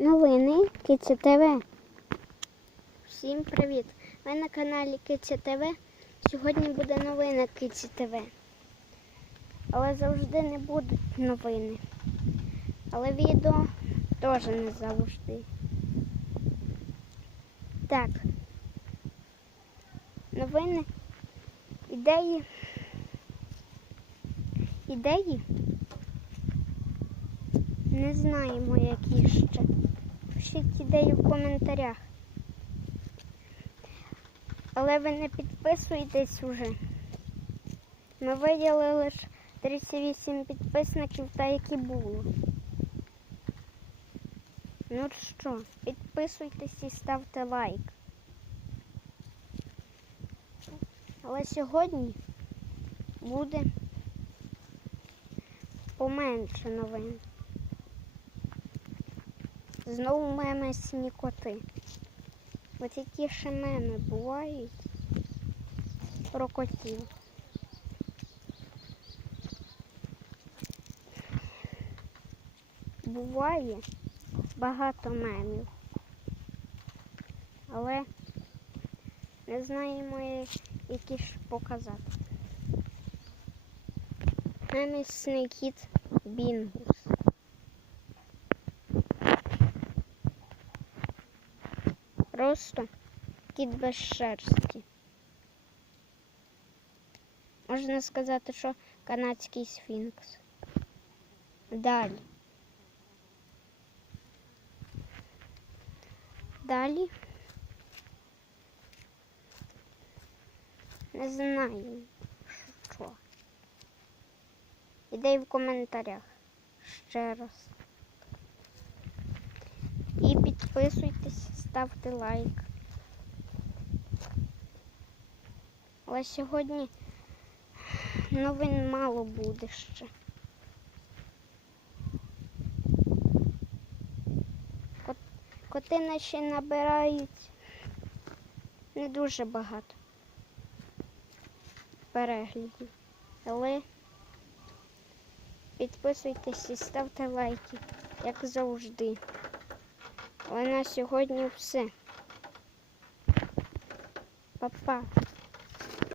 Новини Киця ТВ. Всім привіт! Ви на каналі Киця ТВ. Сьогодні буде новина Киці ТВ. Але завжди не будуть новини. Але відео теж не завжди. Так. Новини. Ідеї. Ідеї? Не знаємо, які. Пишіть ідеї в коментарях. Але ви не підписуєтесь уже. Ми виділи лише 38 підписників та які було. Ну що, підписуйтесь і ставте лайк. Але сьогодні буде поменше новин. Знову меми сні коти. Ось які ще меми бувають про котів. Буває багато мемів, але не знаємо, які ж показати. Мемісний кіт Бінгус. Просто кіт без шерсті. Можна сказати, що канадський сфінкс. Далі. Далі. Не знаю, що. Ідей в коментарях ще раз. І підписуйтесь, ставте лайк. Але сьогодні новин мало буде ще. Кот- Коти наші набирають не дуже багато переглядів. Але підписуйтесь і ставте лайки, як завжди. Але на сьогодні все. Па-па.